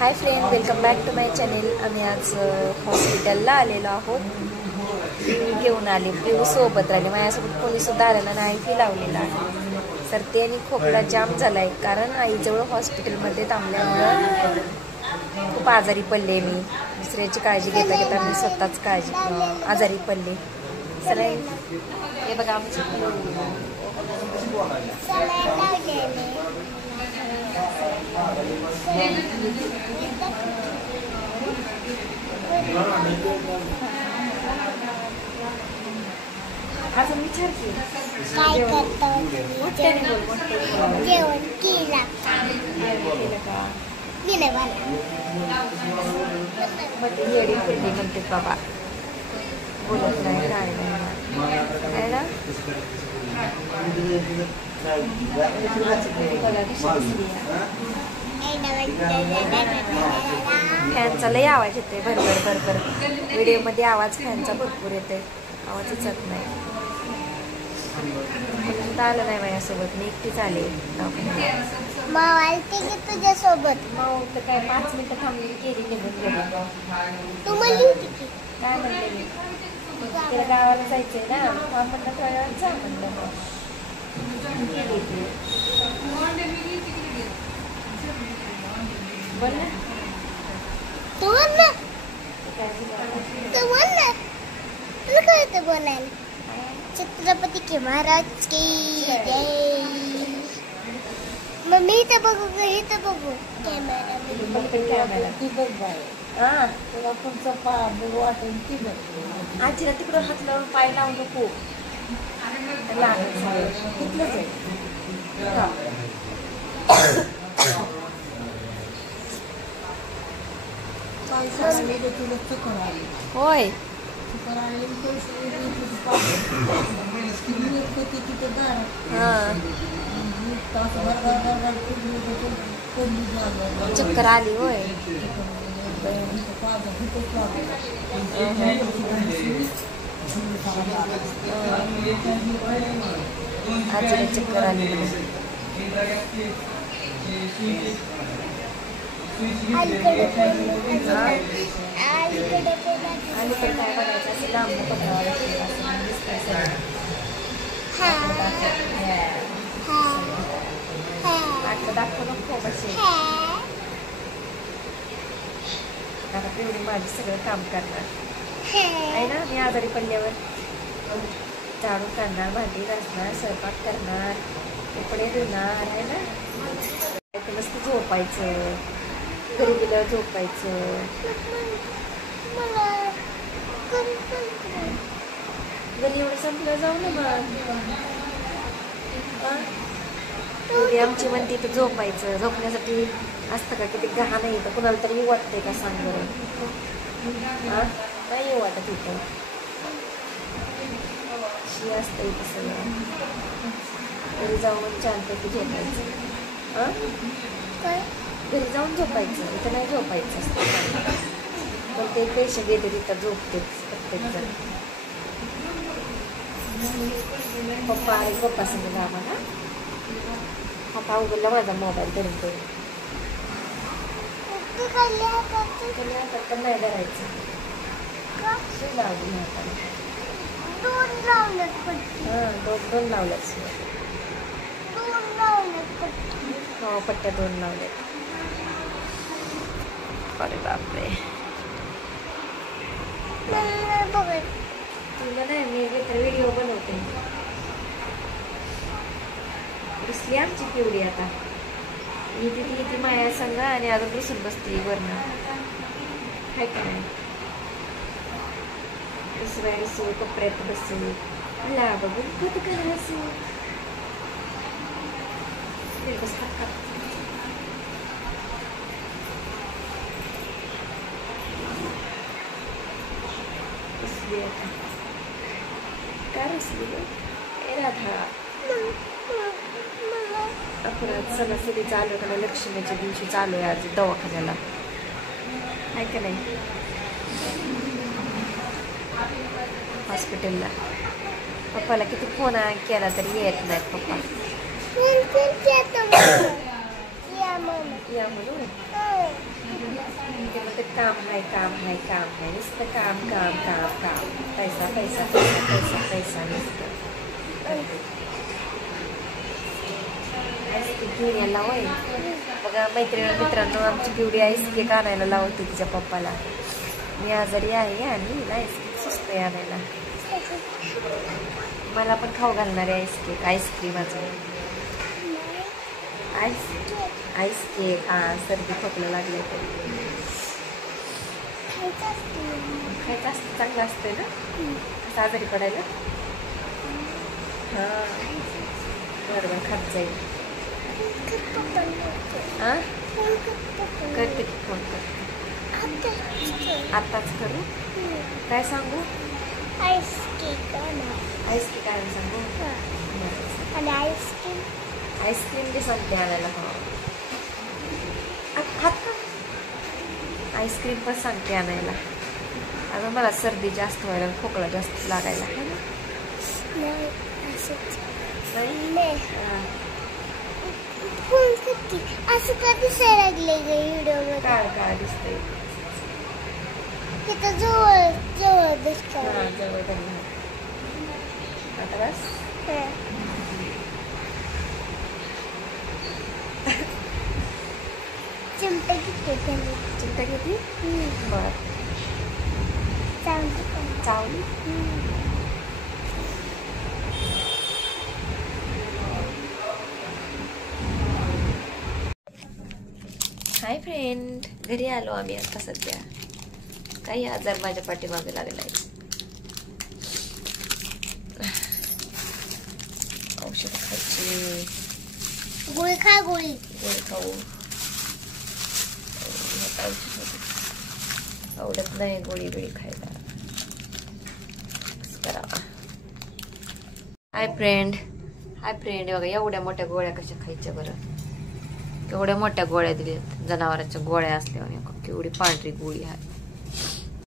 High friend, welcome back to my channel. आम्ही आज हॉस्पिटलला आलेलो आहोत. घेऊन आले, पिऊ सोबत राहिले. माझ्यासोबत कोणी सुद्धा आलेला नाही. फी लावलेला आहे. सर्दी आणि खोकला जाम झाला आहे, कारण आईजवळ हॉस्पिटलमध्ये थांबल्यामुळं खूप आजारी पडले. मी दुसऱ्याची काळजी घेता घेता मी स्वतःच आजारी पडले. सलाईन हे बघा आमची अजून विचार की काय करतो जेवण केला का गेले येडी फिरली म्हणते बाबा. बोलत नाही काय नाही ना. फॅनचा लय आवाज येतोय, भरभर भरभर. व्हिडिओमध्ये आवाज फॅनचा भरपूर येतोय, आवाजच येत नाही. आलं नाही माझ्यासोबत, मी एकटीच आले. तुझ्यासोबत मग तर काय 5 मिनिटं थांबली, केली निघून गेली. तू म्हणली होती की काय म्हणले मी, तिला गावाला जायचंय ना, म्हणलं थोड्या वेळात जा म्हणलं. मग गेली ती. बोल ना, तू बोल ना, काय झालं? तू बोल ना, तुला काय येतं बोलायला? छत्रपती के महाराज की जय. मम्मी इथं बघू ग, इथं बघू कॅमेरा. तुला तुमचं बघू वाटेल की बघ. आजीला तिकडं हात लावून पाय लावू नको. तिथलंच आहे. होय, चक्कर आली होय. आजीला चक्कर आली. अलीकडे काय बघायचं असं लांब पत्रावर दाखवू नको बसे. आता पिवडी माझी सगळं काम करणार आहे ना. मी आजारी पडल्यावर झाडू काढणार, भांडी घासणार, स्वयंपाक करणार, कपडे धुणार आहे ना. मस्त झोपायचं, घरी गेल्यावर झोपायचं. घरी एवढं संपलं जाऊ ना मग. आमची म्हणते तर झोपायचं. झोपण्यासाठी असतं का किती गहाण आहे, तर कुणाला तरी वाटतंय का सांग बरं. नाही येऊ वाटत इथं. शी असतं इथं सगळं. घरी जाऊन छानपैकी झोपायचं. घरी जाऊन झोपायचं, इथं नाही झोपायचं असतं. पण ते पैसे गेले तिथं झोपतेच प्रत्येक जण. पप्पा आणि पप्पा संग जावा ना. पप्पा उघडला माझा मोबाईल धरून करून. पण नाही धरायचं. शिव लावली हाताला. दोन लावल्यात. हो, पट्ट्या 2 लावल्यात. अरे बापरे. तुला नाही, मी तर व्हिडिओ बनवते. दिसली आमची पिवडी आता. ती माया सांगा आणि अजून रुसून बसते वरनं. काय काय रुसू कपड्यात बसू. ला बघून कधी काय हसू. काय रुसली राधा. अपराध सणासुदी चालू आहे का नाही. लक्ष्मीच्या दिवशी चालू आहे आज दवाखान्याला, आहे का नाही, हॉस्पिटलला. पप्पाला किती फोन केला तरी येत नाहीत पप्पा. या म्हणून काम हाय काम हाय काम हाय नुसतं काम काम काम काम पैसा पैसा पैसा पैसा पैसा नुसतं आईस्क्रीम घेऊन यायला होय बघा मित्रांनो आमची पिवडी आईस्क्रीम आणायला लावते तिच्या पप्पाला मी आजारी आहे आणि हिला आईस्क्रीम सुचते आणायला मला पण खाऊ घालणार आहे आईस्क्रीमाचं आईस केक हा सर्दी खोकला लागले तरी खायचं असतं चांगलं असतंय ना आजारी पडायला हां बरोबर खात जाईल हां करते की फोन करते आत्ताच करू काय सांगू आईस केक काय सांगू आणि आईस्क्रीम आईस्क्रीम बी सांगते आणायला आईस्क्रीम पण सांगते आणायला अगं मला सर्दी जास्त व्हायला खोकला जास्त लागायला असं का दिसायला लागले ग व्हिडिओ काळ दिसतंय तिथं जवळ जवळ दिसतं जवळ त्यांना आता बस चिमटा किती बरं चावली हाय फ्रेंड घरी आलो आम्ही आता सध्या काही आजार माझ्या पाठीमागे लागलाय औषध खायची गोळी खा गोळी खाऊ आवडत नाही गोळी बिळी खायला करावा हाय फ्रेंड बघा एवढ्या मोठ्या गोळ्या कशा खायच्या बरं एवढ्या मोठ्या गोळ्या दिल्यात जनावरांच्या गोळ्या असल्यावर केवढी पांढरी गोळी आहे